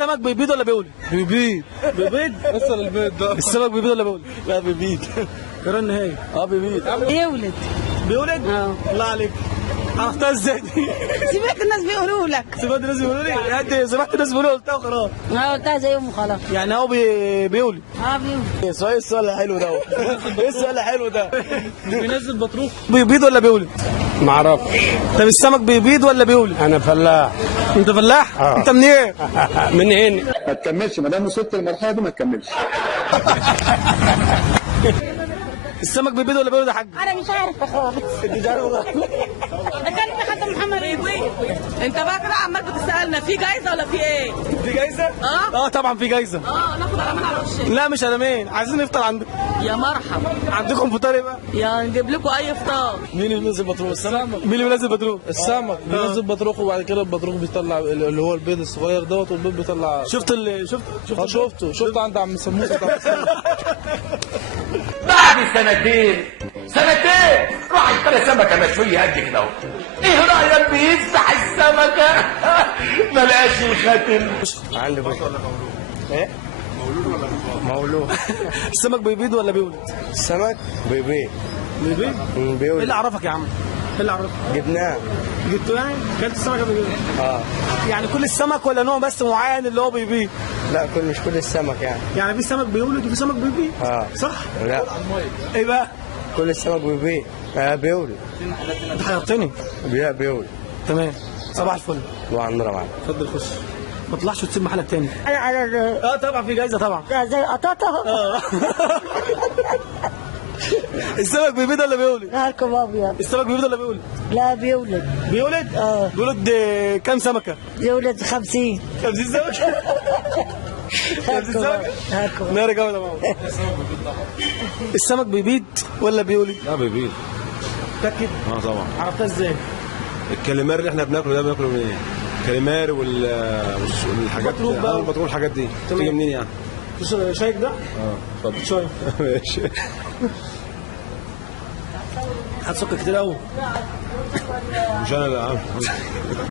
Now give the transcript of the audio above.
السمك بيبيض ولا بيولد؟ بيبيض. بيبيض؟ اسال البيض ده. السمك بيبيض ولا بيولد؟ لا بيبيض. قرار النهائي. بيبيض. يولد. بيولد؟ الله عليك. عرفتها ازاي دي؟ سمعت الناس بيقولوا لك. سمعت الناس بيقولوا لي؟ انت سمعت الناس بيقولوا قلتها وخلاص. انا قلتها زيهم وخلاص. يعني هو بيولد. بيولد. ايه السؤال الحلو ده؟ ايه السؤال الحلو ده؟ بينزل بطروخ. بيبيض ولا بيولد؟ ما اعرفش. طب السمك بيبيض ولا بيولد؟ انا فلاح. انت فلاح؟ انت منين؟ من هنا. ما تكملش ما دام وصلت للمرحله دي ما تكملش. السمك بيبيض ولا بيولد يا حاج؟ انا مش عارفه خالص. انت مش عارف ده كان في حد محمد انت بقى كده عمال بتسالنا في جايزه ولا في ايه؟ في جايزه؟ طبعا في جايزه. ناخد على على وشك. لا مش قلمين، عايزين نفطر عندكم. يا مرحبا. عندكم فطار ايه بقى؟ يا نجيب لكم اي فطار. مين اللي بينزل بطروخ؟ السمك. مين اللي بينزل بطروخ؟ السمك بينزل بطروخ، وبعد كده البطروخ بيطلع اللي هو البيض الصغير دوت، والبيض بيطلع. شفته عند عم سموسه. بعد سنتين راح اشتري سمكه مشويه قد كده اهو. ايه رايك بيفتح السمكه ما لقاش الخاتم. عندي بطل. ايه؟ مولود. السمك بيبيض ولا بيولد؟ السمك بيبيض. بيبيض؟ ايه بيولد. اللي عرفك يا عم؟ ايه اللي عرفك؟ جبناه. جبته يعني؟ كلت السمكه بيبيض؟ يعني كل السمك ولا نوع بس معين اللي هو بيبيض؟ لا مش كل السمك يعني. يعني في سمك بيولد وفي سمك بيبيض؟ صح؟ لا ايه بقى؟ كل السمك بيبيض. بيولد. انت حيرتني. لا بيولد. تمام. صباح الفل. وعلى النور معاك. اتفضل خش. ما تطلعش وتسيب محلك تاني. طبعا في جايزه طبعا. زي قطاطه. السمك بيبيض ولا بيولد؟ نهاركم ابيض. السمك بيبيض ولا بيولد؟ لا بيولد. بيولد؟ بيولد كام سمكه؟ يولد 50. 50 سمكه؟ 50 سمكه؟ نارك يا ماما. السمك بيبيض ولا بيولد؟ لا بيبيض. متأكد؟ طبعا. عرفتها ازاي؟ الكاليماري اللي احنا بناكله ده بناكله منين؟ الكاليماري والحاجات البطروخ بقى. البطروخ الحاجات دي بتيجي منين يعني؟ شايك ده؟ اتفضل. شويه. ماشي. هات سكر كتير قوي. مش انا اللي عامل.